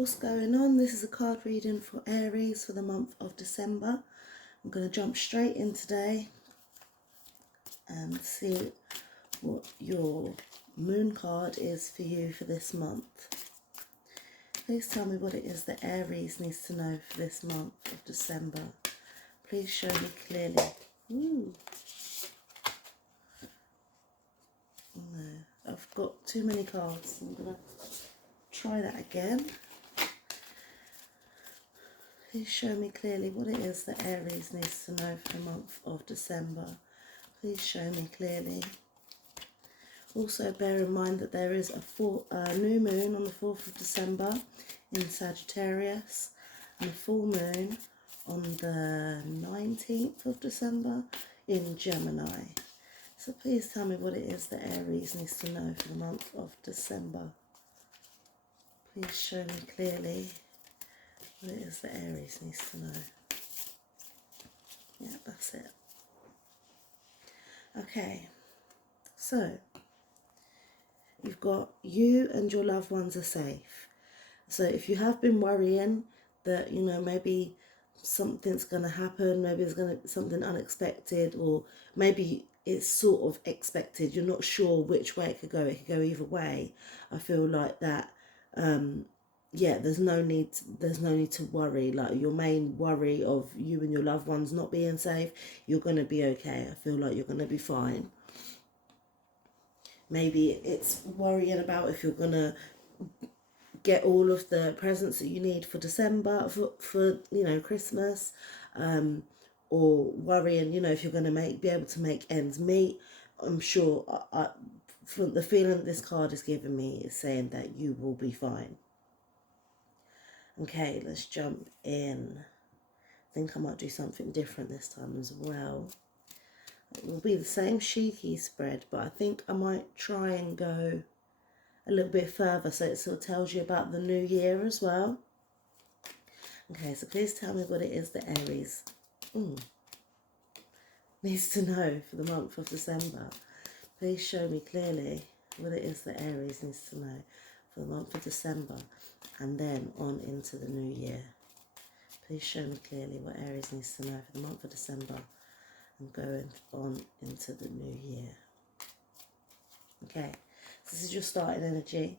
What's going on? This is a card reading for Aries for the month of December. I'm going to jump straight in today and see what your moon card is for you for this month. Please tell me what it is that Aries needs to know for this month of December. Please show me clearly. Ooh. No, I've got too many cards. I'm going to try that again. Please show me clearly what it is that Aries needs to know for the month of December. Please show me clearly. Also bear in mind that there is a new moon on the 4th of December in Sagittarius and a full moon on the 19th of December in Gemini. So please tell me what it is that Aries needs to know for the month of December. Please show me clearly what it is that Aries needs to know. Yeah, that's it. Okay, so you've got you and your loved ones are safe. So if you have been worrying that, you know, maybe something's going to happen, maybe there's going to be something unexpected, or maybe it's sort of expected, you're not sure which way it could go either way. I feel like that, yeah, there's no need to worry. Like, your main worry of you and your loved ones not being safe, you're going to be okay. I feel like you're going to be fine. Maybe it's worrying about if you're going to get all of the presents that you need for December, for you know, Christmas, or worrying, you know, if you're going to be able to make ends meet. I'm sure, from the feeling that this card is giving me, is saying that you will be fine. Okay, let's jump in. I think I might do something different this time as well. It will be the same Shiki spread, but I think I might try and go a little bit further, so it sort of tells you about the new year as well. Okay, so please tell me what it is that Aries needs to know for the month of December. Please show me clearly what it is that Aries needs to know for the month of December and then on into the new year. Please show me clearly what Aries needs to know for the month of December and going on into the new year. Okay, so this is your starting energy.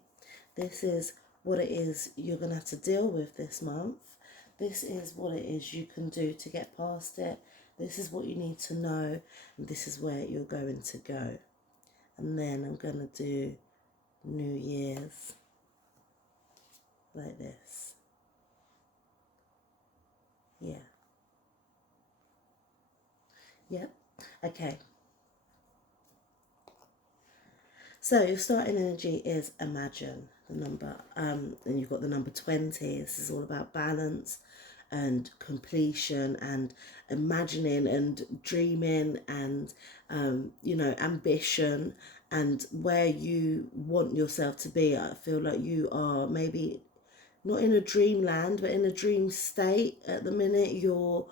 This is what it is you're going to have to deal with this month. This is what it is you can do to get past it. This is what you need to know, and this is where you're going to go. And then I'm going to do New Year's like this. Yeah. Yep. Okay. So your starting energy is imagine, the number, and you've got the number 20. This is all about balance and completion and imagining and dreaming and, you know, ambition and where you want yourself to be. I feel like you are maybe not in a dreamland, but in a dream state at the minute. You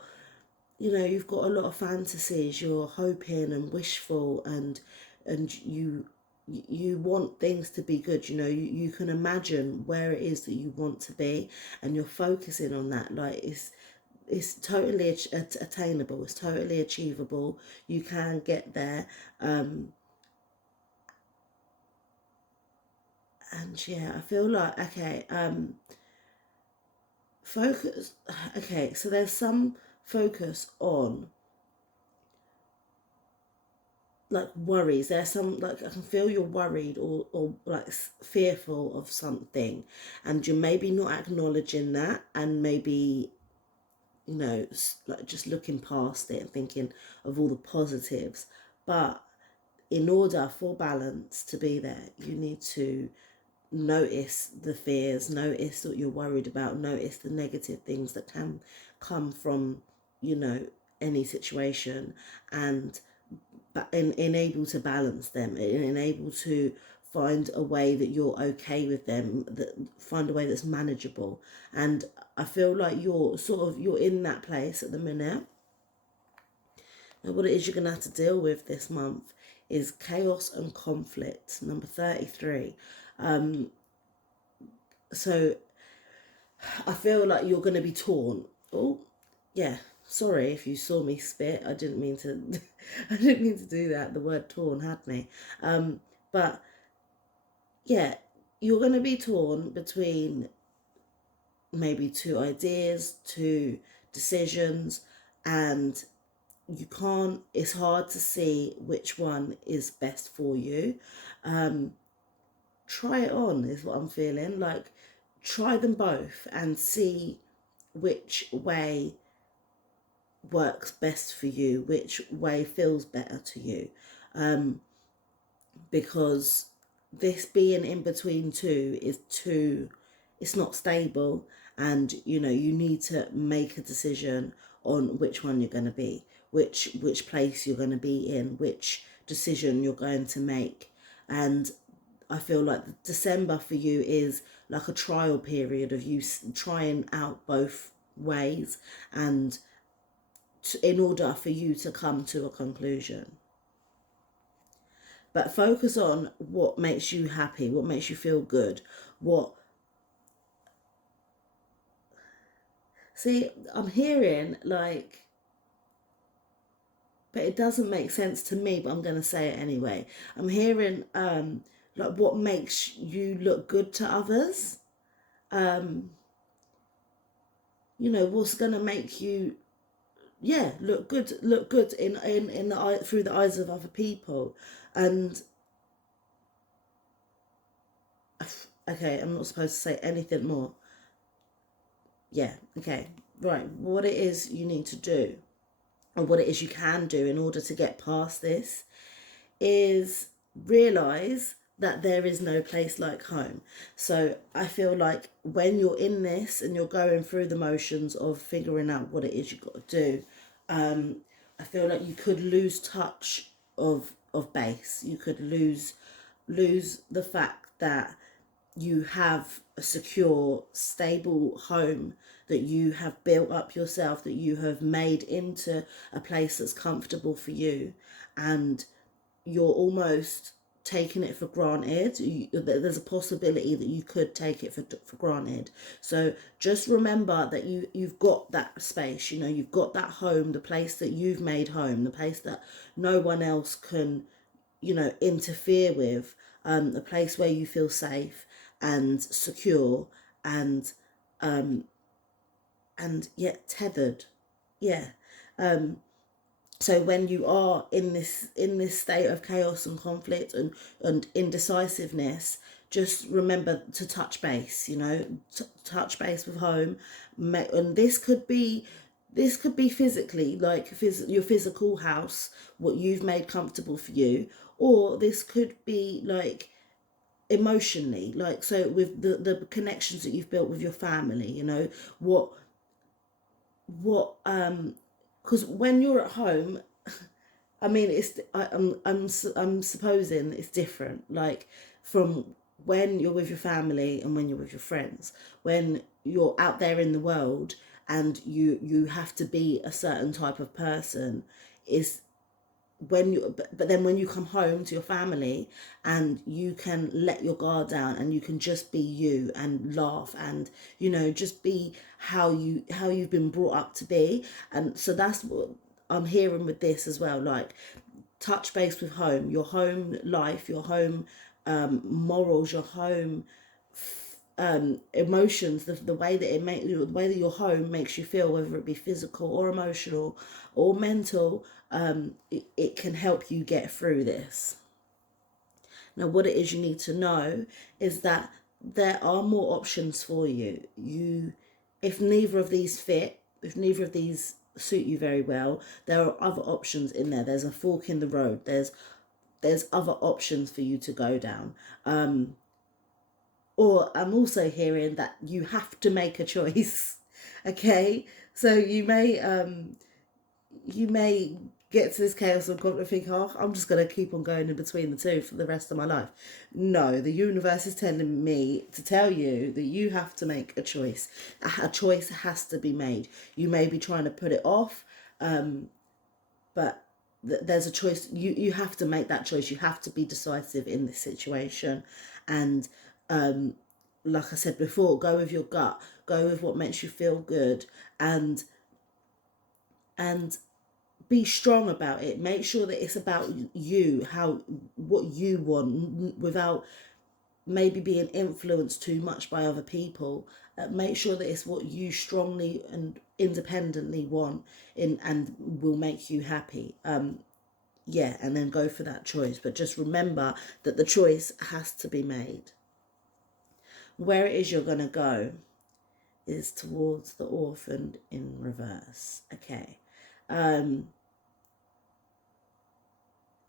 know, you've got a lot of fantasies. You're hoping and wishful, and you want things to be good. You know, you can imagine where it is that you want to be, and you're focusing on that. Like, it's totally attainable. It's totally achievable. You can get there. And yeah, I feel like, okay, focus. Okay, so there's some focus on like worries. There's some, like, I can feel you're worried or like fearful of something, and you're maybe not acknowledging that, and maybe, you know, like just looking past it and thinking of all the positives. But in order for balance to be there, you need to notice the fears, notice what you're worried about, notice the negative things that can come from, you know, any situation, and able to balance them, and able to find a way that you're okay with them, that find a way that's manageable. And I feel like you're in that place at the minute. And what it is you're going to have to deal with this month is chaos and conflict, number 33. So I feel like you're going to be torn. Oh, yeah. Sorry if you saw me spit. I didn't mean to. I didn't mean to do that. The word torn had me. But yeah, you're going to be torn between maybe two ideas, two decisions, and you can't. It's hard to see which one is best for you. Try it on is what I'm feeling. Like, try them both and see which way works best for you, which way feels better to you. Because this being in between two is too, it's not stable, and you know, you need to make a decision on which one you're going to be, which place you're going to be in, which decision you're going to make. And I feel like December for you is like a trial period of you trying out both ways, and in order for you to come to a conclusion. But focus on what makes you happy, what makes you feel good, what. See, I'm hearing like, but it doesn't make sense to me, but I'm going to say it anyway. I'm hearing like what makes you look good to others. Um, you know, what's going to make you, yeah, look good in the eye, through the eyes of other people. And okay, I'm not supposed to say anything more. Yeah, okay, right. What it is you need to do, or what it is you can do in order to get past this, is realize that there is no place like home. So I feel like when you're in this and you're going through the motions of figuring out what it is you've got to do, I feel like you could lose touch of base. You could lose the fact that you have a secure, stable home that you have built up yourself, that you have made into a place that's comfortable for you, and you're almost taking it for granted. There's a possibility that you could take it for granted. So just remember that you've got that space. You know, you've got that home, the place that you've made home, the place that no one else can, you know, interfere with, a place where you feel safe and secure, and yet tethered. Yeah. So when you are in this state of chaos and conflict and indecisiveness, just remember to touch base. You know, touch base with home, and this could be physically, like your physical house, what you've made comfortable for you, or this could be like emotionally, like, so with the connections that you've built with your family. You know, what because when you're at home, I mean, I'm supposing it's different, like from when you're with your family and when you're with your friends. When you're out there in the world and you have to be a certain type of person, is when you, but then when you come home to your family and you can let your guard down and you can just be you and laugh and, you know, just be how you've been brought up to be. And so that's what I'm hearing with this as well. Like, touch base with home, your home life, your home morals, your home emotions, the way that the way that your home makes you feel, whether it be physical or emotional or mental. It can help you get through this. Now, what it is you need to know is that there are more options for you. If neither of these fit, if neither of these suit you very well, there are other options in there. There's a fork in the road. There's other options for you to go down. Or I'm also hearing that you have to make a choice. Okay, so you may get to this chaos and conflict and think, oh, I'm just going to keep on going in between the two for the rest of my life. No, the universe is telling me to tell you that you have to make a choice. A choice has to be made. You may be trying to put it off, but there's a choice. You have to make that choice. You have to be decisive in this situation. And like I said before, go with your gut, go with what makes you feel good, and be strong about it. Make sure that it's about you, how, what you want, without maybe being influenced too much by other people. Make sure that it's what you strongly and independently want and will make you happy. Yeah, and then go for that choice. But just remember that the choice has to be made. Where it is you're going to go is towards the orphan in reverse. Okay.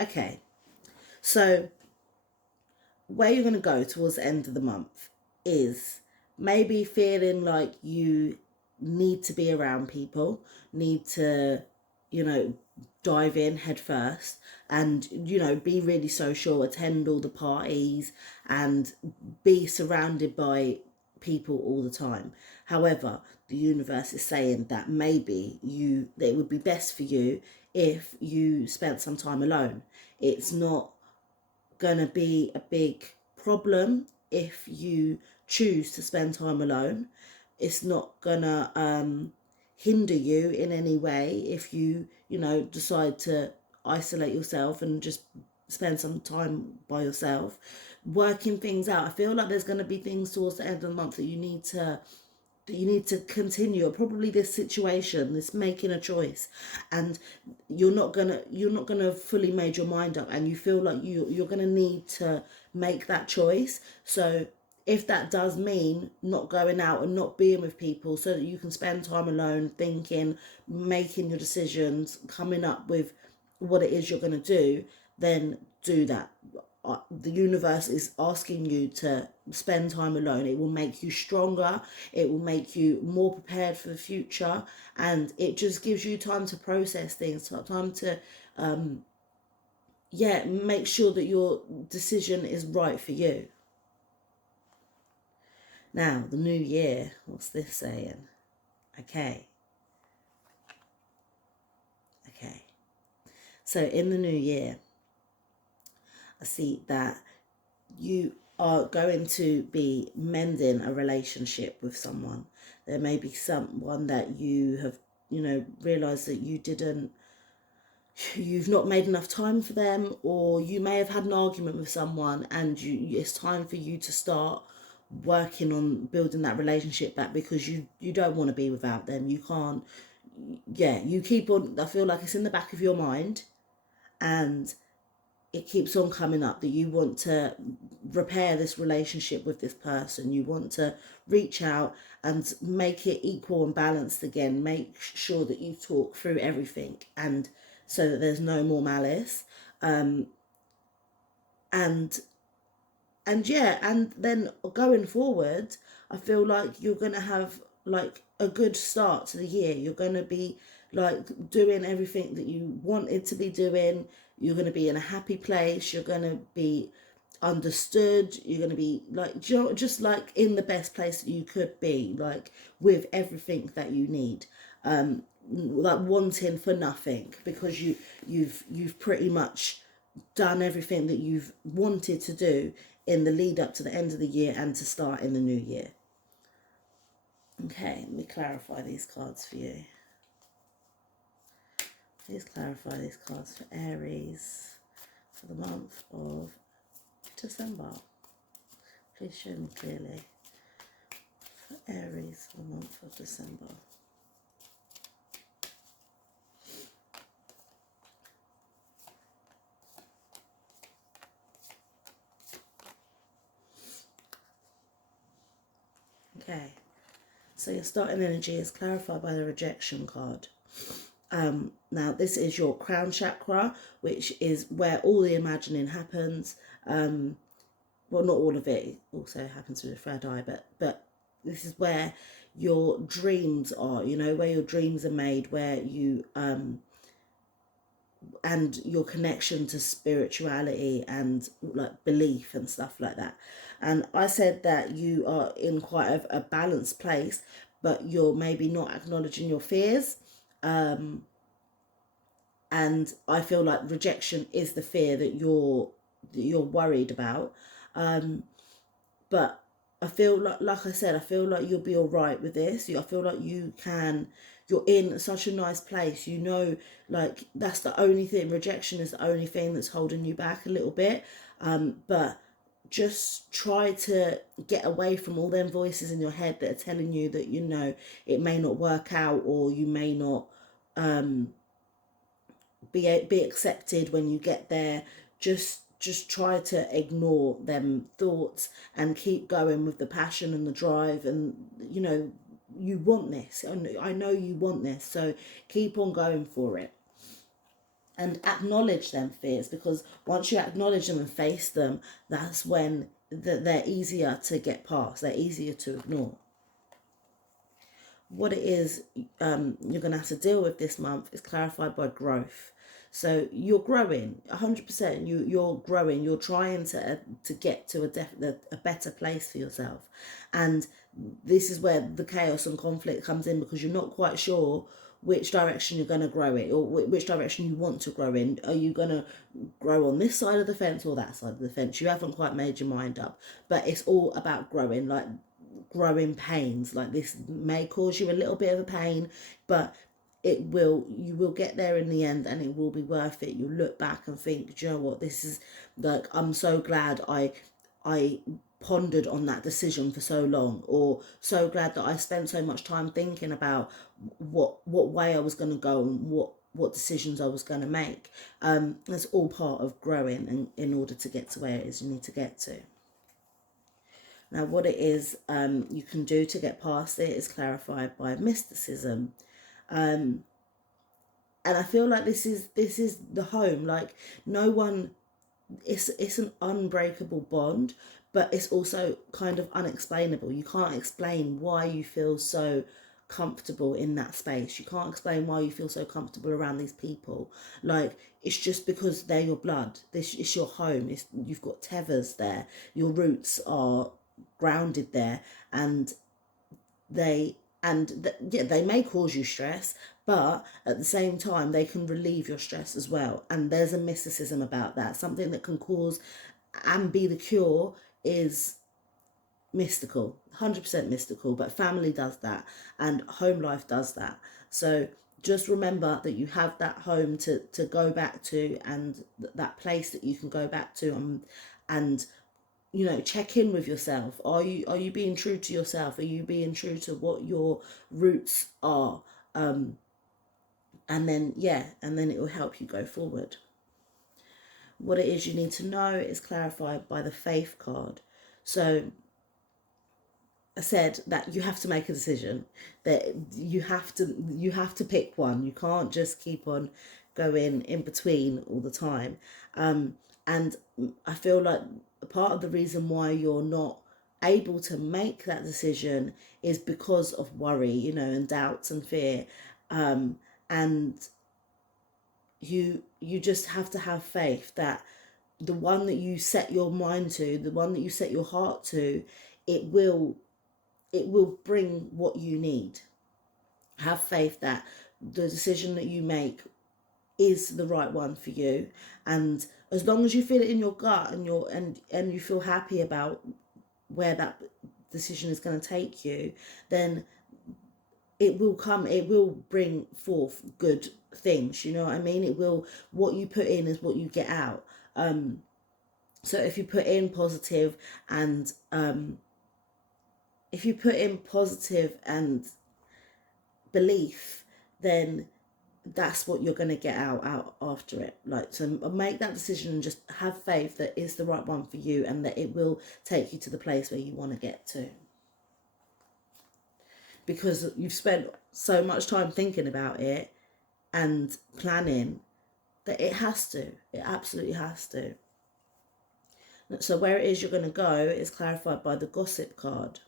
Okay. So where you're going to go towards the end of the month is maybe feeling like you need to be around people, need to, you know, dive in head first and, you know, be really social, attend all the parties and be surrounded by people all the time. However, the universe is saying that maybe it would be best for you if you spent some time alone. It's not gonna be a big problem if you choose to spend time alone. It's not gonna hinder you in any way if you know, decide to isolate yourself and just spend some time by yourself working things out. I feel like there's going to be things towards the end of the month that you need to continue, probably this situation, this making a choice, and you're not gonna fully made your mind up, and you feel like you're gonna need to make that choice. So if that does mean not going out and not being with people so that you can spend time alone thinking, making your decisions, coming up with what it is you're going to do, then do that. The universe is asking you to spend time alone. It will make you stronger, it will make you more prepared for the future, and it just gives you time to process things, time to yeah, make sure that your decision is right for you. Now, the new year, what's this saying? Okay. So in the new year, I see that you are going to be mending a relationship with someone. There may be someone that you have, you know, realised that you've not made enough time for them, or you may have had an argument with someone and it's time for you to start working on building that relationship back, because you don't want to be without them. You can't, yeah, you keep on, I feel like it's in the back of your mind, and it keeps on coming up that you want to repair this relationship with this person. You want to reach out and make it equal and balanced again. Make sure that you talk through everything, and so that there's no more malice. And yeah, and then going forward, I feel like you're going to have like a good start to the year. You're going to be like doing everything that you wanted to be doing. You're going to be in a happy place. You're going to be understood. You're going to be like just like in the best place that you could be, like with everything that you need. Like wanting for nothing, because you've pretty much done everything that you've wanted to do in the lead up to the end of the year and to start in the new year. Okay, let me clarify these cards for you. Please clarify these cards for Aries for the month of December. Please show me clearly for Aries for the month of December. Okay, so your starting energy is clarified by the rejection card. Now this is your crown chakra, which is where all the imagining happens. Well, not all of it also happens with the third eye, but this is where your dreams are, you know, where your dreams are made, where you and your connection to spirituality and like belief and stuff like that. And I said that you are in quite a balanced place, but you're maybe not acknowledging your fears. And I feel like rejection is the fear that you're worried about. But I feel like I said, I feel like you'll be all right with this. I feel like you're in such a nice place. You know, like that's the only thing. Rejection is the only thing that's holding you back a little bit. But just try to get away from all them voices in your head that are telling you that, you know, it may not work out, or you may not be accepted when you get there. Just try to ignore them thoughts and keep going with the passion and the drive, and you know, you want this. I know you want this, so keep on going for it. And acknowledge them fears, because once you acknowledge them and face them, that's when they're easier to get past, they're easier to ignore. What it is you're going to have to deal with this month is clarified by growth. So you're growing 100%. You're growing. You're trying to get to a better place for yourself, and this is where the chaos and conflict comes in, because you're not quite sure which direction you're going to grow in, or which direction you want to grow in. Are you going to grow on this side of the fence or that side of the fence? You haven't quite made your mind up, but it's all about growing. Like, growing pains like this may cause you a little bit of a pain, but you will get there in the end, and it will be worth it. You'll look back and think, do you know what, this is like, I'm so glad I pondered on that decision for so long, or so glad that I spent so much time thinking about what way I was going to go and what decisions I was going to make. That's all part of growing, and in order to get to where it is you need to get to. Now, what it is you can do to get past it is clarified by mysticism. And I feel like this is the home. Like, no one, it's an unbreakable bond, but it's also kind of unexplainable. You can't explain why you feel so comfortable in that space. You can't explain why you feel so comfortable around these people. Like, it's just because they're your blood. It's your home. You've got tethers there. Your roots are grounded there, and they may cause you stress, but at the same time they can relieve your stress as well. And there's a mysticism about that. Something that can cause and be the cure is mystical, 100% mystical, but family does that and home life does that. So just remember that you have that home to go back to, and that place that you can go back to, and you know, check in with yourself. Are you being true to yourself? Are you being true to what your roots are? And then it will help you go forward. What it is you need to know is clarified by the faith card. So I said that you have to make a decision, that you have to pick one. You can't just keep on going in between all the time. And I feel like part of the reason why you're not able to make that decision is because of worry, you know, and doubts and fear. And you just have to have faith that the one that you set your mind to, the one that you set your heart to, it will bring what you need. Have faith that the decision that you make is the right one for you, and as long as you feel it in your gut, and you feel happy about where that decision is going to take you, then it will bring forth good things. You know what I mean? What you put in is what you get out. So if you put in positive and belief, then that's what you're going to get out after it. Like, so make that decision and just have faith that it's the right one for you, and that it will take you to the place where you want to get to, because you've spent so much time thinking about it and planning that it absolutely has to. So where it is you're going to go is clarified by the gossip card.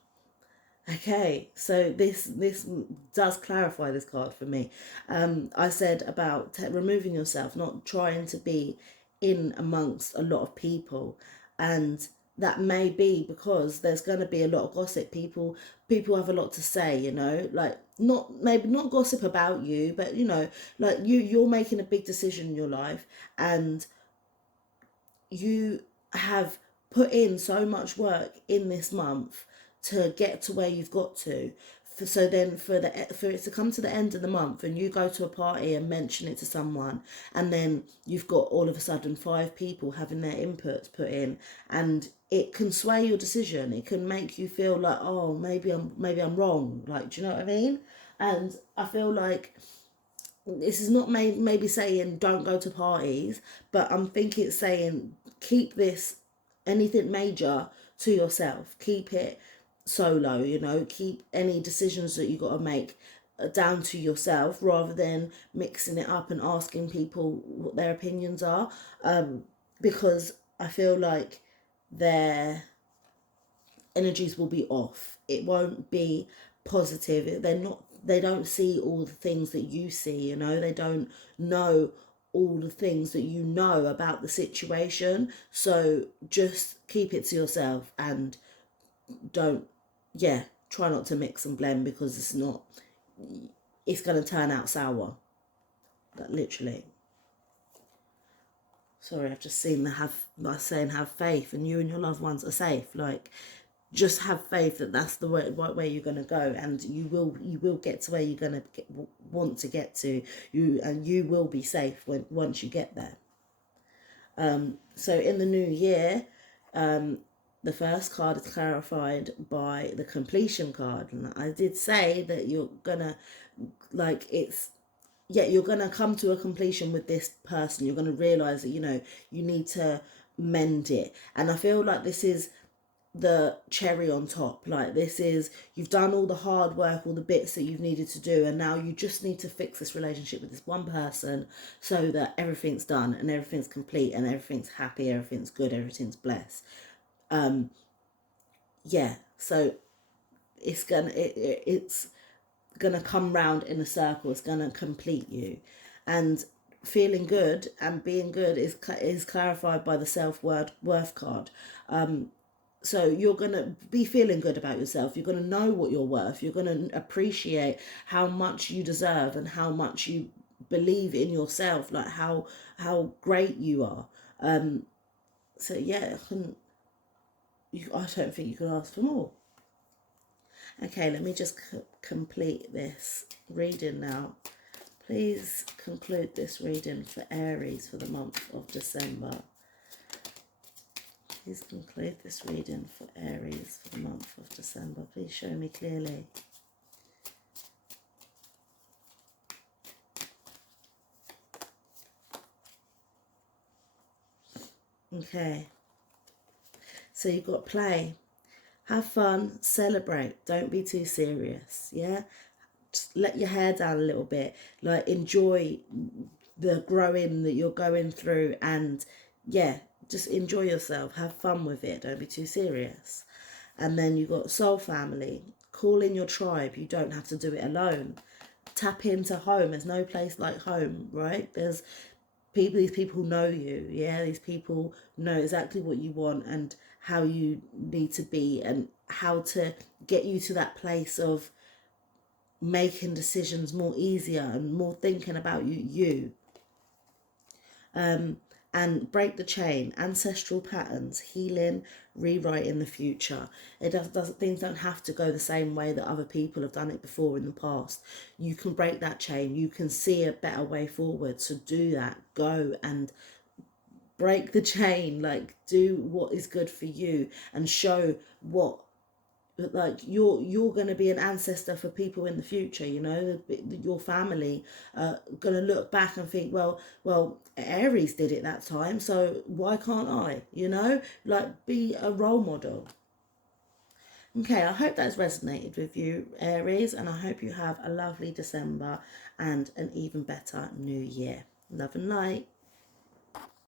Okay, so this does clarify this card for me. I said about removing yourself, not trying to be in amongst a lot of people, and that may be because there's going to be a lot of gossip. People have a lot to say, you know, like maybe not gossip about you, but you know, like you're making a big decision in your life, and you have put in so much work in this month to get to where you've got to. So then for it to come to the end of the month and you go to a party and mention it to someone, and then you've got all of a sudden 5 people having their inputs put in, and it can sway your decision. It can make you feel like, oh, maybe I'm wrong. Like, do you know what I mean? And I feel like this is not maybe saying don't go to parties, but I'm thinking it's saying keep this, anything major, to yourself. Keep it solo, you know, keep any decisions that you got to make down to yourself, rather than mixing it up and asking people what their opinions are, because I feel like their energies will be off. It won't be positive. They don't see all the things that you see, you know. They don't know all the things that you know about the situation. So just keep it to yourself and don't, try not to mix and blend, because it's going to turn out sour. Like, literally. Sorry, I've just seen saying have faith, and you and your loved ones are safe. Like, just have faith that that's the right way you're going to go, and you will get to where you're going to want to get to. You will be safe once you get there. So in the new year, the first card is clarified by the completion card, and I did say that you're gonna, like, you're gonna come to a completion with this person. You're gonna realize that, you know, you need to mend it, and I feel like this is the cherry on top. Like, this is, you've done all the hard work, all the bits that you've needed to do, and now you just need to fix this relationship with this one person so that everything's done and everything's complete and everything's happy, everything's good, everything's blessed. So it's gonna come round in a circle. It's gonna complete you, and feeling good and being good is clarified by the self-worth card. So you're going to be feeling good about yourself. You're going to know what you're worth. You're going to appreciate how much you deserve and how much you believe in yourself, like how great you are. So yeah, I don't think you can ask for more. Okay, let me just complete this reading now. Please conclude this reading for Aries for the month of December. Please conclude this reading for Aries for the month of December. Please show me clearly. Okay. So you've got play. Have fun, celebrate. Don't be too serious, yeah? Just let your hair down a little bit. Like, enjoy the growing that you're going through, and just enjoy yourself. Have fun with it. Don't be too serious. And then you've got soul family. Call in your tribe. You don't have to do it alone. Tap into home. There's no place like home, right? There's these people know you, yeah? These people know exactly what you want and how you need to be, and how to get you to that place of making decisions more easier and more thinking about you. And break the chain, ancestral patterns, healing, rewriting the future. Things don't have to go the same way that other people have done it before in the past. You can break that chain. You can see a better way forward. So do that. Go and break the chain. Like, do what is good for you, and show what, like, you're going to be an ancestor for people in the future, you know. Your family going to look back and think, well Aries did it that time, so why can't I, you know? Like, be a role model. Okay, I hope that's resonated with you, Aries, and I hope you have a lovely December and an even better new year. Love and light.